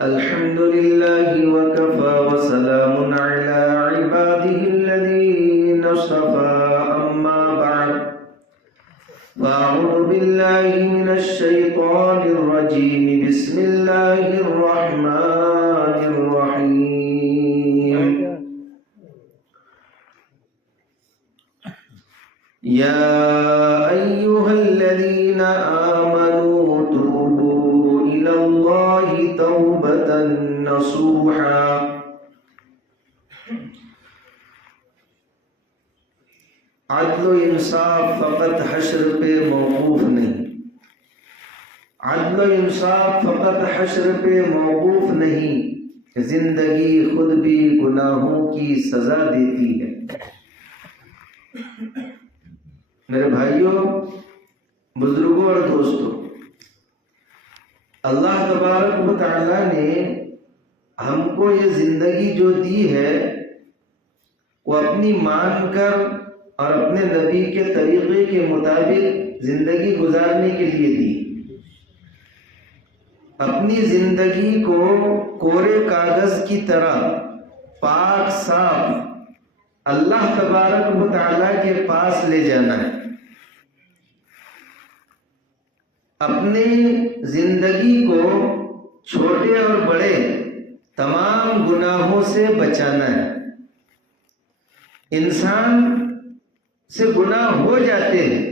الحمد لله وكفى وسلام على عباده الذين اصطفى أما بعد فأعوذ بالله من الشيطان الرجيم بسم الله الرحمن الرحيم يا أيها الذين آمنوا توبوا إلى الله توبة نصوحا عدل و انصاف فقط حشر پہ موقوف نہیں، عدل و انصاف فقط حشر پہ موقوف نہیں، زندگی خود بھی گناہوں کی سزا دیتی ہے۔ میرے بھائیوں، بزرگوں اور دوستوں، اللہ تبارک و تعالیٰ نے ہم کو یہ زندگی جو دی ہے وہ اپنی مان کر اور اپنے نبی کے طریقے کے مطابق زندگی گزارنے کے لیے دی۔ اپنی زندگی کو کورے کاغذ کی طرح پاک صاف اللہ تبارک و تعالیٰ کے پاس لے جانا ہے، اپنی زندگی کو چھوٹے اور بڑے تمام گناہوں سے بچانا ہے۔ انسان سے گناہ ہو جاتے ہیں،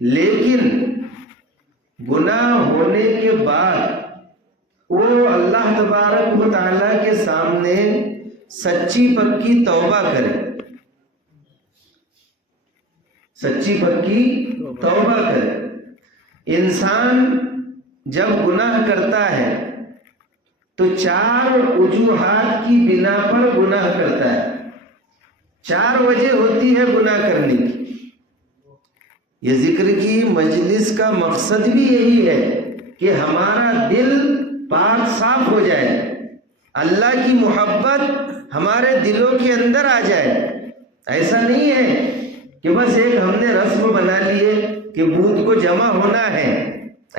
لیکن گناہ ہونے کے بعد وہ اللہ تبارک و تعالیٰ کے سامنے سچی پکی توبہ کرے، سچی پکی توبہ کرے۔ انسان جب گناہ کرتا ہے تو چار وجوہات کی بنا پر گناہ کرتا ہے، چار وجہ ہوتی ہے گناہ کرنے کی۔ یہ ذکر کی مجلس کا مقصد بھی یہی ہے کہ ہمارا دل پاک صاف ہو جائے، اللہ کی محبت ہمارے دلوں کے اندر آ جائے۔ ایسا نہیں ہے کہ بس ایک ہم نے رسم بنا لیے کہ بھوت کو جمع ہونا ہے،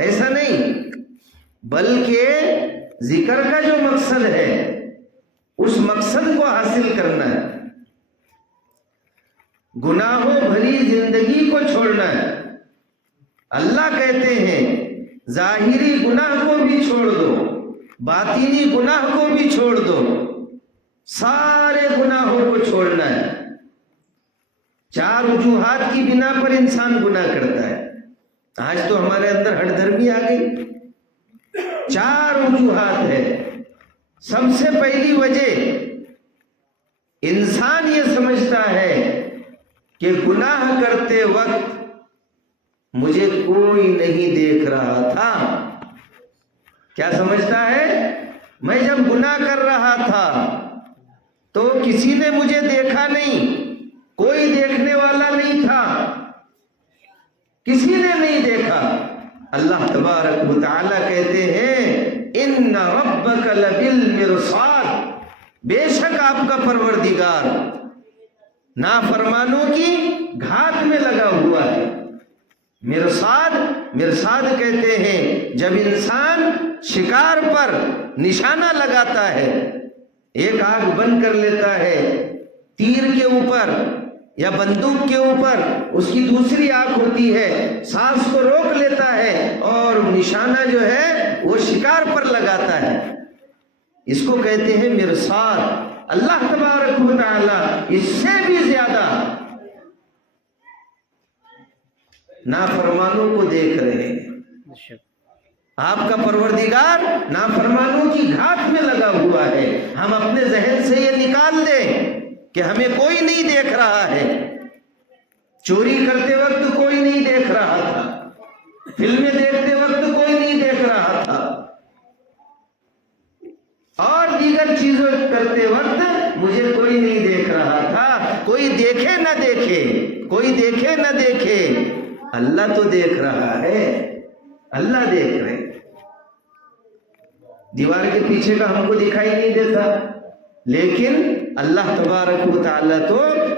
ایسا نہیں، بلکہ ذکر کا جو مقصد ہے اس مقصد کو حاصل کرنا ہے، گناہوں بھری زندگی کو چھوڑنا ہے۔ اللہ کہتے ہیں ظاہری گناہ کو بھی چھوڑ دو، باطنی گناہ کو بھی چھوڑ دو، سارے گناہوں کو چھوڑنا ہے۔ چار وجوہات کی بنا پر انسان گناہ کرتا ہے۔ آج تو ہمارے اندر ہٹ دھرمی آ گئی، چار وجوہات ہے۔ سب سے پہلی وجہ، انسان یہ سمجھتا ہے کہ گناہ کرتے وقت مجھے کوئی نہیں دیکھ رہا تھا۔ کیا سمجھتا ہے؟ میں جب گناہ کر رہا تھا تو کسی نے مجھے دیکھا نہیں، کوئی دیکھنے والا نہیں تھا، کسی نے نہیں دیکھا۔ اللہ تبارک و تعالیٰ کہتے ہیں ان ربک لبالمرصاد، بے شک آپ کا پروردگار نافرمانوں کی گھات میں لگا ہوا ہے۔ مرصاد، مرصاد کہتے ہیں جب انسان شکار پر نشانہ لگاتا ہے، ایک آنکھ بند کر لیتا ہے تیر کے اوپر یا بندوق کے اوپر، اس کی دوسری آنکھ ہوتی ہے، سانس کو روک لیتا ہے اور نشانہ جو ہے وہ شکار پر لگاتا ہے، اس کو کہتے ہیں مرصاد۔ اللہ تبارک و تعالی اس سے بھی زیادہ نافرمانوں کو دیکھ رہے ہیں۔ آپ کا پروردگار نافرمانوں کی گھات میں لگا ہوا ہے۔ ہم اپنے ذہن سے یہ نکال دیں کہ ہمیں کوئی نہیں دیکھ رہا ہے۔ چوری کرتے وقت کوئی نہیں دیکھ رہا تھا، فلمیں دیکھتے وقت کوئی نہیں دیکھ رہا تھا، اور دیگر چیزوں کرتے وقت مجھے کوئی نہیں دیکھ رہا تھا۔ کوئی دیکھے نہ دیکھے، کوئی دیکھے نہ دیکھے، اللہ تو دیکھ رہا ہے، اللہ دیکھ رہے۔ دیوار کے پیچھے کا ہم کو دکھائی نہیں دیتا، لیکن اللہ تبارک و تعالیٰ تو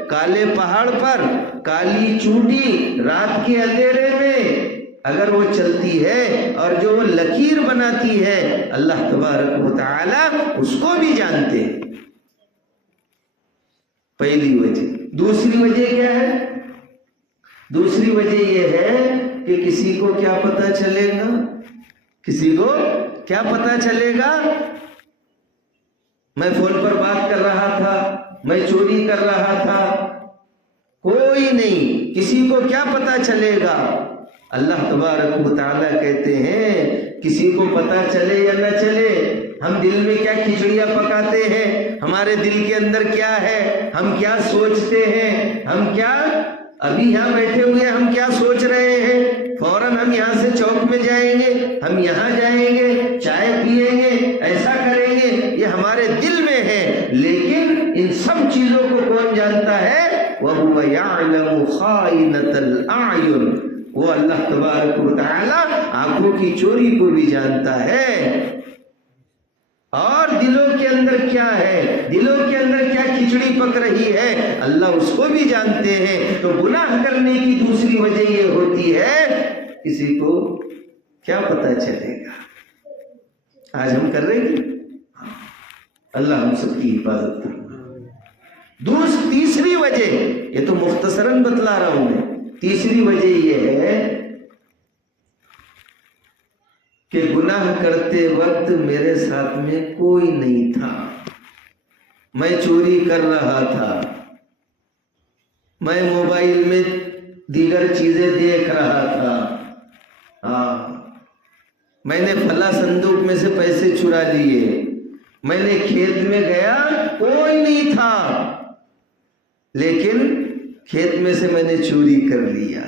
کالے پہاڑ پر کالی چوٹی رات کے اندھیرے میں اگر وہ چلتی ہے اور جو وہ لکیر بناتی ہے اللہ تبارک و تعالی اس کو بھی جانتے ہیں. پہلی وجہ. دوسری وجہ کیا ہے؟ دوسری وجہ یہ ہے کہ کسی کو کیا پتہ چلے گا؟ کسی کو کیا پتہ چلے گا؟ میں فون پر بات کر رہا تھا، میں چوری کر رہا تھا، کوئی نہیں، کسی کو کیا پتہ چلے گا؟ اللہ تبارک و تعالیٰ کہتے ہیں کسی کو پتہ چلے یا نہ چلے، ہم دل میں کیا کھچڑیاں پکاتے ہیں، ہمارے دل کے اندر کیا ہے، ہم کیا سوچتے ہیں، ہم کیا ابھی یہاں بیٹھے ہوئے ہم کیا سوچ رہے ہیں، فوراً ہم یہاں سے چوک میں جائیں گے، ہم یہاں جائیں گے، چائے پیئیں گے، ایسا کریں گے، یہ ہمارے دل میں ہے. لیکن ان سب چیزوں کو کون جانتا ہے؟ وَهُوَ يَعْلَمُ خَائِنَةَ الْأَعْيُنِ. وہ اللہ تبارک و تعالی آنکھوں کی چوری کو بھی جانتا ہے، اور دلوں کے اندر کیا ہے، دلوں کے اندر کیا کھچڑی پک رہی ہے اللہ اس کو بھی جانتے ہیں. تو گناہ کرنے کی دوسری وجہ یہ ہوتی ہے کسی کو کیا پتہ چلے گا. آج ہم کر رہے ہیں، اللہ ہم سب کی حفاظت کرے. تیسری وجہ، یہ تو مختصراً بتلا رہا ہوں میں، تیسری وجہ یہ ہے کہ گناہ کرتے وقت میرے ساتھ میں کوئی نہیں تھا، میں چوری کر رہا تھا، میں موبائل میں دیگر چیزیں دیکھ رہا تھا، میں نے فلاں صندوق میں سے پیسے چرا لیے، میں نے کھیت میں گیا کوئی نہیں تھا لیکن کھیت میں سے میں نے چوری کر لیا.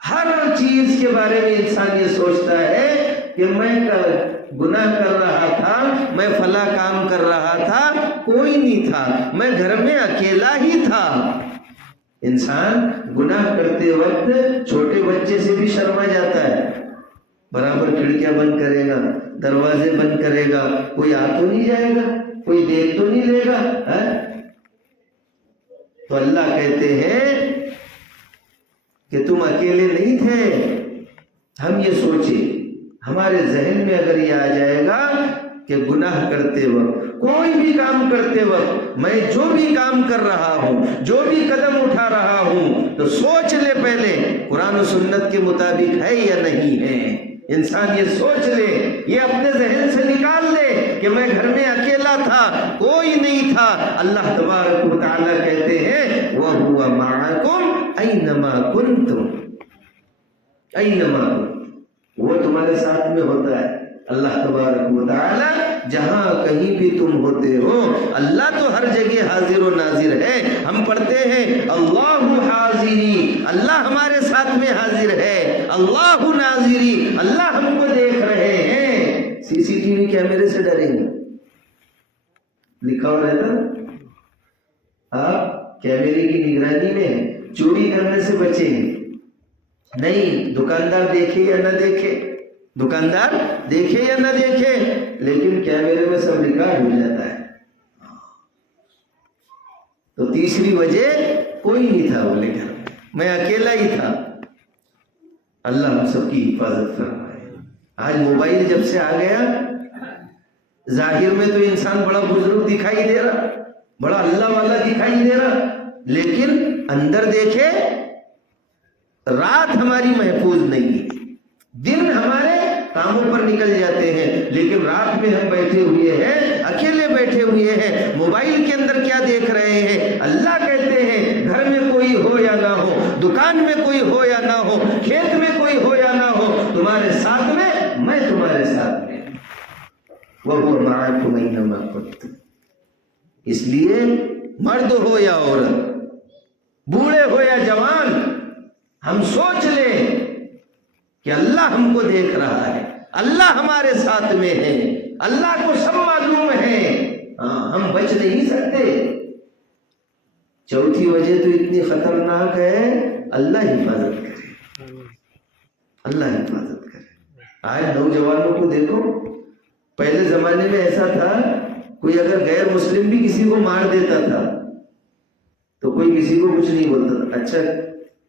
ہر چیز کے بارے میں انسان یہ سوچتا ہے کہ میں گناہ کر رہا تھا، میں فلاں کام کر رہا تھا، کوئی نہیں تھا، میں گھر میں اکیلا ہی تھا. انسان گناہ کرتے وقت چھوٹے بچے سے بھی شرما جاتا ہے، برابر کھڑکیاں بند کرے گا، دروازے بند کرے گا، کوئی آ تو نہیں جائے گا، کوئی دیکھ تو نہیں لے گا. تو اللہ کہتے ہیں کہ تم اکیلے نہیں تھے. ہم یہ سوچیں، ہمارے ذہن میں اگر یہ آ جائے گا کہ گناہ کرتے وقت، کوئی بھی کام کرتے وقت، میں جو بھی کام کر رہا ہوں، جو بھی قدم اٹھا رہا ہوں، تو سوچ لے پہلے قرآن و سنت کے مطابق ہے یا نہیں ہے. انسان یہ سوچ لے، یہ اپنے ذہن سے نکال لے کہ میں گھر میں اکیلا تھا، کوئی نہیں تھا. اللہ تبارک و تعالیٰ کہتے ہیں وَهُوَ مَعَكُمْ أَيْنَمَا كُنْتُمْ. أَيْنَمَا كُنْتُمْ، وہ تمہارے ساتھ میں ہوتا ہے. اللہ تبارک و تعالی جہاں کہیں بھی تم ہوتے ہو، اللہ تو ہر جگہ حاضر و ناظر ہے. ہم پڑھتے ہیں اللہ حاضری، اللہ ہمارے ساتھ میں حاضر ہے، اللہ ناظری، اللہ ہم کو دیکھ رہے ہیں. سی سی ٹی وی کیمرے سے ڈریں گے؟ لکھا ہوا رہتا آپ کیمرے کی نگرانی میں چوری کرنے سے بچیں گے نہیں. دکاندار دیکھے یا نہ دیکھے، دکاندار دیکھے یا نہ دیکھے، لیکن کیمرے میں سب ریکارڈ ہو جاتا ہے. تو تیسری وجہ کوئی نہیں تھا، بولے گھر میں اکیلا ہی تھا. اللہ ہم سب کی حفاظت فرمائے. آج موبائل جب سے آ گیا، ظاہر میں تو انسان بڑا بزرگ دکھائی دے رہا، بڑا اللہ والا دکھائی دے رہا، لیکن اندر دیکھے رات ہماری محفوظ نہیں ہے. دن ہمارے کاموں پر نکل جاتے ہیں، لیکن رات میں ہم بیٹھے ہوئے ہیں، اکیلے بیٹھے ہوئے ہیں، موبائل کے اندر کیا دیکھ رہے ہیں. اللہ کہتے ہیں گھر میں کوئی ہو یا نہ ہو، دکان میں کوئی ہو یا نہ ہو، کھیت میں کوئی ہو یا نہ ہو، تمہارے ساتھ میں تمہارے ساتھ میں. وَهُوَ مَعَكُمْ أَيْنَمَا كُنْتُمْ. اس لیے مرد ہو یا عورت، بوڑھے ہو یا جوان، ہم سوچ لیں کہ اللہ ہم کو دیکھ رہا ہے، اللہ ہمارے ساتھ میں ہے، اللہ کو سب معلوم ہے. ہم بچ نہیں سکتے. چوتھی وجہ تو اتنی خطرناک ہے، اللہ حفاظت کرے، اللہ حفاظت کرے. آج نوجوانوں کو دیکھو، پہلے زمانے میں ایسا تھا کوئی اگر غیر مسلم بھی کسی کو مار دیتا تھا تو کوئی کسی کو کچھ نہیں بولتا تھا. اچھا